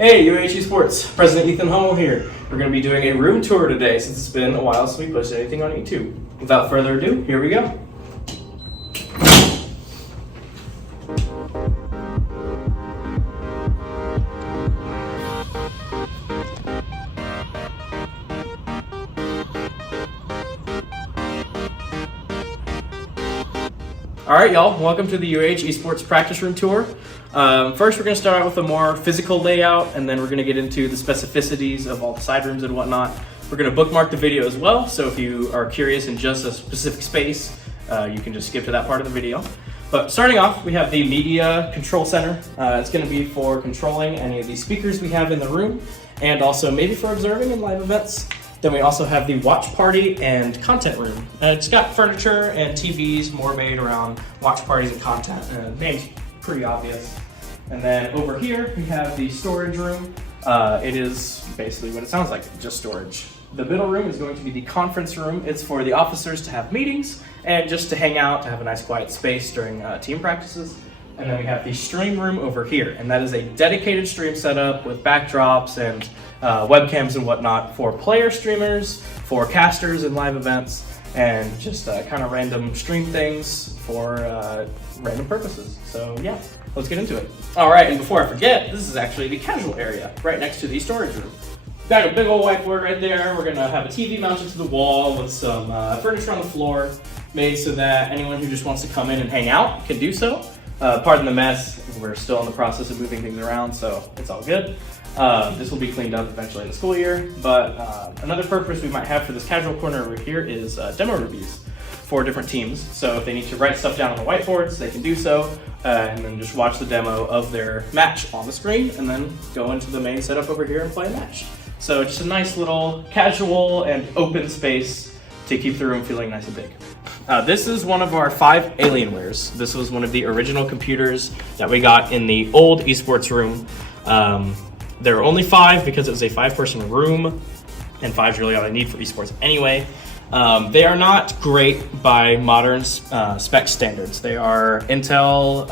Hey, UAH Esports, President Ethan Hummel here. We're going to be doing a room tour today since it's been a while since we posted anything on YouTube. Without further ado, here we go. Alright y'all, welcome to the UAH Esports practice room tour. First we're going to start out with a more physical layout, and then we're going to get into the specificities of all the side rooms and whatnot. We're going to bookmark the video as well, so if you are curious in just a specific space, you can just skip to that part of the video. But starting off, we have the media control center. It's going to be for controlling any of the speakers we have in the room, and also maybe for observing in live events. Then we also have the watch party and content room. It's got furniture and TVs more made around watch parties and content. The name's pretty obvious. And then over here we have the storage room. It is basically what it sounds like, just storage. The middle room is going to be the conference room. It's for the officers to have meetings and just to hang out, to have a nice quiet space during team practices. And then we have the stream room over here, and that is a dedicated stream setup with backdrops and webcams and whatnot for player streamers, for casters in live events, and just kind of random stream things for random purposes. So yeah, let's get into it. All right, and before I forget, this is actually the casual area right next to the storage room. Got a big old whiteboard right there. We're gonna have a TV mounted to the wall with some furniture on the floor, made so that anyone who just wants to come in and hang out can do so. Pardon the mess, we're still in the process of moving things around, so it's all good. This will be cleaned up eventually in the school year, but another purpose we might have for this casual corner over here is demo reviews for different teams. So if they need to write stuff down on the whiteboards, they can do so, and then just watch the demo of their match on the screen, and then go into the main setup over here and play a match. So just a nice little casual and open space to keep the room feeling nice and big. This is one of our 5 Alienwares. This was one of the original computers that we got in the old esports room. There were only 5 because it was a 5-person room, and 5 is really all I need for esports anyway. They are not great by modern spec standards. They are Intel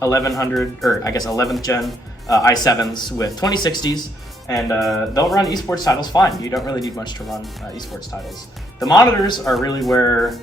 1100, or I guess 11th gen i7s with 2060s, and they'll run esports titles fine. You don't really need much to run esports titles. The monitors are really where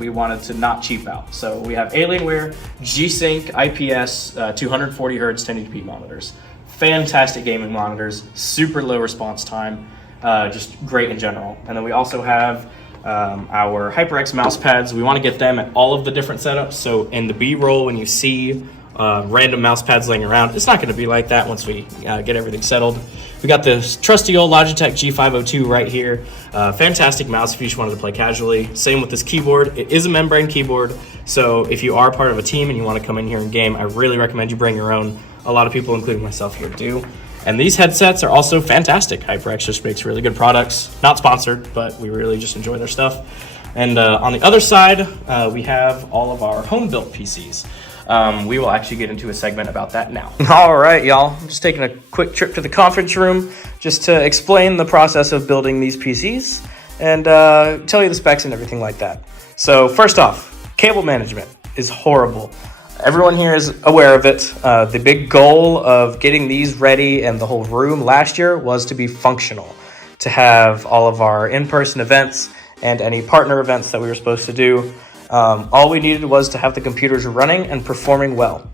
we wanted to not cheap out. So we have Alienware G-Sync IPS 240 Hz 1080p monitors. Fantastic gaming monitors, super low response time, just great in general. And then we also have our HyperX mouse pads. We want to get them at all of the different setups. So in the B-roll, when you see random mouse pads laying around, it's not going to be like that once we get everything settled. We got this trusty old Logitech G502 right here. Fantastic mouse if you just wanted to play casually. Same with this keyboard. It is a membrane keyboard, so if you are part of a team and you want to come in here and game, I really recommend you bring your own. A lot of people, including myself here, do. And these headsets are also fantastic. HyperX just makes really good products. Not sponsored, but we really just enjoy their stuff. And on the other side, we have all of our home-built PCs. We will actually get into a segment about that now. All right, y'all. I'm just taking a quick trip to the conference room just to explain the process of building these PCs and tell you the specs and everything like that. So first off, cable management is horrible. Everyone here is aware of it. The big goal of getting these ready and the whole room last year was to be functional, to have all of our in-person events and any partner events that we were supposed to do. All we needed was to have the computers running and performing well.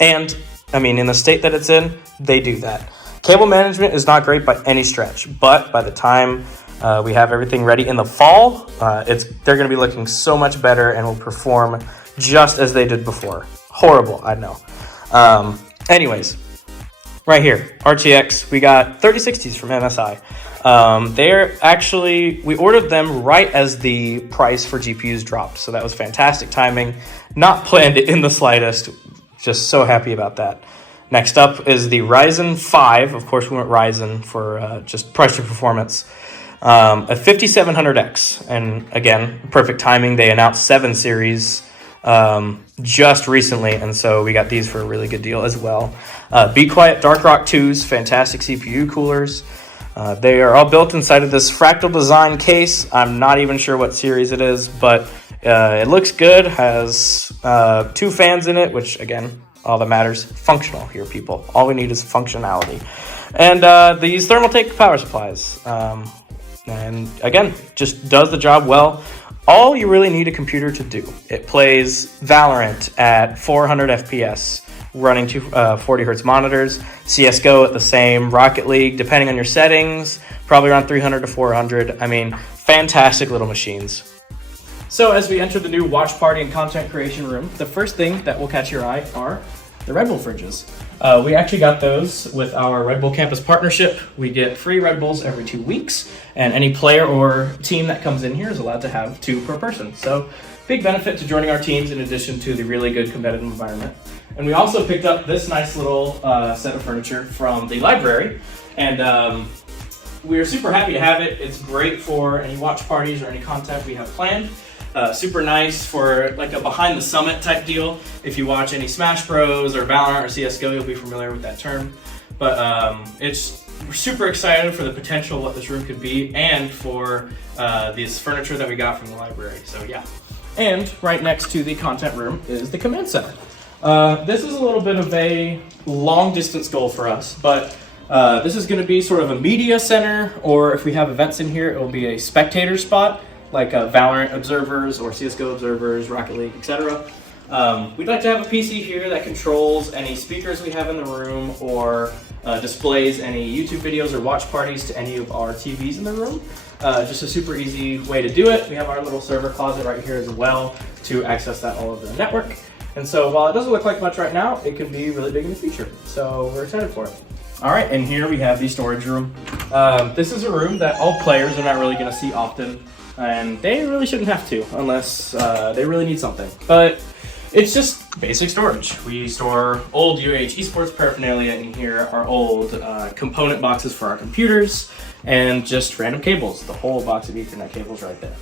And, I mean, in the state that it's in, they do that. Cable management is not great by any stretch, but by the time we have everything ready in the fall, they're going to be looking so much better and will perform just as they did before. Horrible, I know. Anyways, right here, RTX, we got 3060s from MSI. We ordered them right as the price for GPUs dropped, so that was fantastic timing. Not planned in the slightest, just so happy about that. Next up is the Ryzen 5. Of course, we went Ryzen for just price to performance. A 5700X, and again, perfect timing. They announced 7 series just recently, and so we got these for a really good deal as well. Be Quiet Dark Rock 2s, fantastic CPU coolers. They are all built inside of this fractal design case. I'm not even sure what series it is, but it looks good. Has 2 fans in it, which again, All that matters, functional here, people. All we need is functionality. And these Thermaltake power supplies. And again, just does the job well. All you really need a computer to do. It plays Valorant at 400 FPS, running to 40 hertz monitors, CSGO at the same, Rocket League, depending on your settings, probably around 300 to 400. I mean, fantastic little machines. So as we enter the new Watchparty and content creation room, the first thing that will catch your eye are the Red Bull fridges. We actually got those with our Red Bull campus partnership. We get free Red Bulls every 2 weeks, and any player or team that comes in here is allowed to have 2 per person. So big benefit to joining our teams in addition to the really good competitive environment. And we also picked up this nice little set of furniture from the library, and we're super happy to have it. It's great for any watch parties or any content we have planned. Super nice for like a behind the summit type deal. If you watch any Smash Bros or Valorant or CSGO, you'll be familiar with that term. But we're super excited for the potential of what this room could be, and for this furniture that we got from the library. So yeah. And right next to the content room is the command center. This is a little bit of a long distance goal for us, but this is going to be sort of a media center, or if we have events in here, it will be a spectator spot, like Valorant observers or CSGO observers, Rocket League, etc. We'd like to have a PC here that controls any speakers we have in the room, or displays any YouTube videos or watch parties to any of our TVs in the room. Just a super easy way to do it. We have our little server closet right here as well to access that all over the network. And so while it doesn't look like much right now, it can be really big in the future. So we're excited for it. All right, and here we have the storage room. This is a room that all players are not really going to see often, and they really shouldn't have to unless they really need something. But it's just basic storage. We store old UAH esports paraphernalia in here, our old component boxes for our computers, and just random cables. The whole box of Ethernet cables right there.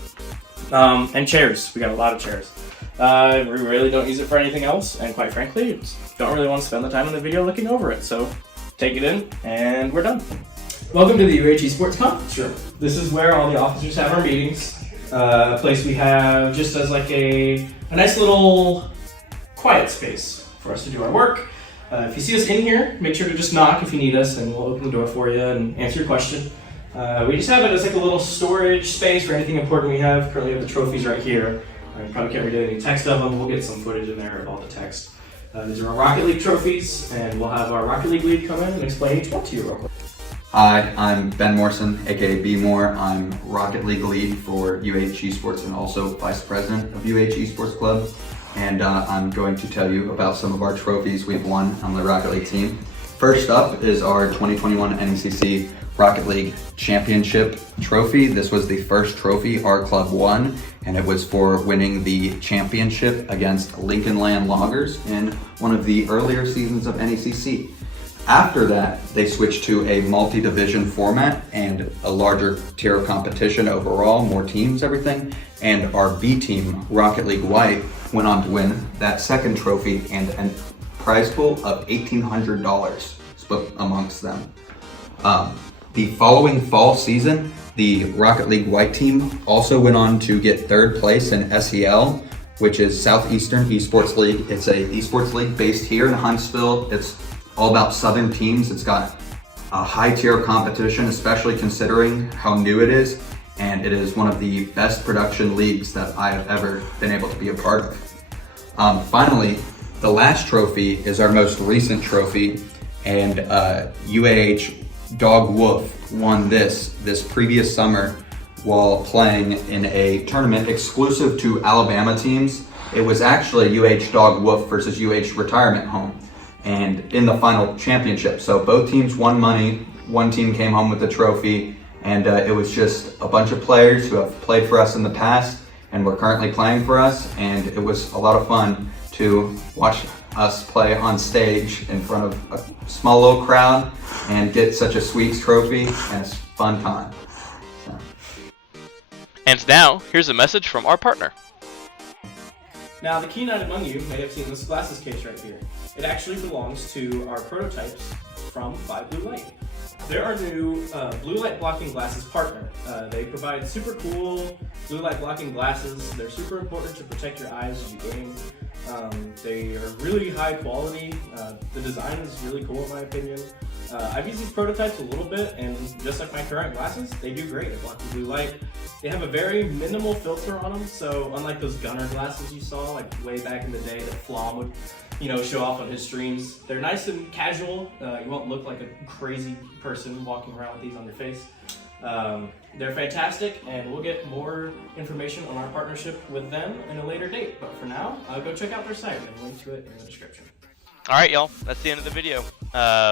And chairs. We got a lot of chairs. We really don't use it for anything else, and quite frankly, just don't really want to spend the time in the video looking over it. So take it in, and we're done. Welcome to the UAH Esports Conference Room. This is where all the officers have our meetings. A place we have just as like a nice little quiet space for us to do our work. If you see us in here, make sure to just knock if you need us, and we'll open the door for you and answer your question. We just have it as like a little storage space for anything important we have. Currently we have the trophies right here. I probably can't read any text of them. We'll get some footage in there of all the text. These are our Rocket League trophies, and we'll have our Rocket League lead come in and explain each one to you real quick. Hi, I'm Ben Morrison, aka B Moore. I'm Rocket League lead for UAH Esports and also vice president of UAH Esports Club. And I'm going to tell you about some of our trophies we've won on the Rocket League team. First up is our 2021 NECC Rocket League Championship trophy. This was the first trophy our club won, and it was for winning the championship against Lincoln Land Loggers in one of the earlier seasons of NECC. After that, they switched to a multi-division format and a larger tier of competition overall, more teams, everything. And our B team, Rocket League White, went on to win that second trophy and a prize pool of $1,800 split amongst them. The following fall season, the Rocket League White team also went on to get third place in SEL, which is Southeastern Esports League. It's a esports league based here in Huntsville. It's all about Southern teams. It's got a high tier of competition, especially considering how new it is. And it is one of the best production leagues that I have ever been able to be a part of. Finally, the last trophy is our most recent trophy, and UAH Dog Wolf won this previous summer while playing in a tournament exclusive to Alabama teams. It was actually UAH Dog Wolf versus UAH Retirement Home, and in the final championship. So both teams won money. One team came home with the trophy, and it was just a bunch of players who have played for us in the past and were currently playing for us, and it was a lot of fun to watch us play on stage in front of a small little crowd and get such a sweet trophy, and it's a fun time. So. And now, here's a message from our partner. Now, the keen-eyed among you may have seen this glasses case right here. It actually belongs to our prototypes from By Blue Light. They're our new blue light blocking glasses partner. They provide super cool blue light blocking glasses. They're super important to protect your eyes as you game. They are really high quality. The design is really cool in my opinion. I've used these prototypes a little bit, and just like my current glasses, they do great. They block the blue light. They have a very minimal filter on them, so unlike those gunner glasses you saw like way back in the day that Flom would, show off on his streams, they're nice and casual. You won't look like a crazy person walking around with these on your face. They're fantastic, and we'll get more information on our partnership with them in a later date. But for now, go check out their site and link to it in the description. Alright, y'all, that's the end of the video.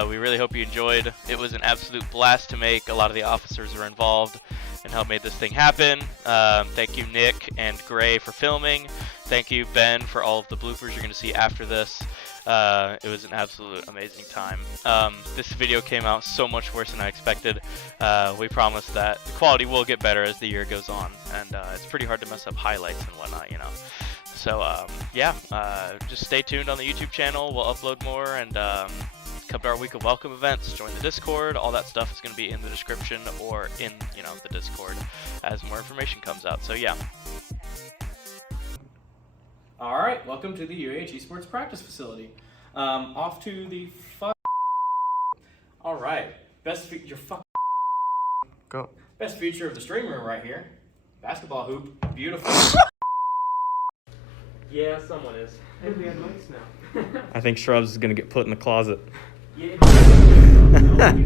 We really hope you enjoyed. It was an absolute blast to make. A lot of the officers were involved and helped make this thing happen. Thank you, Nick and Gray, for filming. Thank you, Ben, for all of the bloopers you're going to see after this. It was an absolute amazing time. This video came out so much worse than I expected. We promise that the quality will get better as the year goes on, and it's pretty hard to mess up highlights and whatnot, So yeah, just stay tuned on the YouTube channel. We'll upload more, and come to our week of welcome events. Join the Discord. All that stuff is going to be in the description or in the Discord as more information comes out. So yeah. All right, welcome to the UAH Esports practice facility. Off to the All right, best feature. Go. Best feature of the stream room right here. Basketball hoop, beautiful. Yeah, someone is. And we have mics now. I think Shrubs is gonna get put in the closet. Yeah.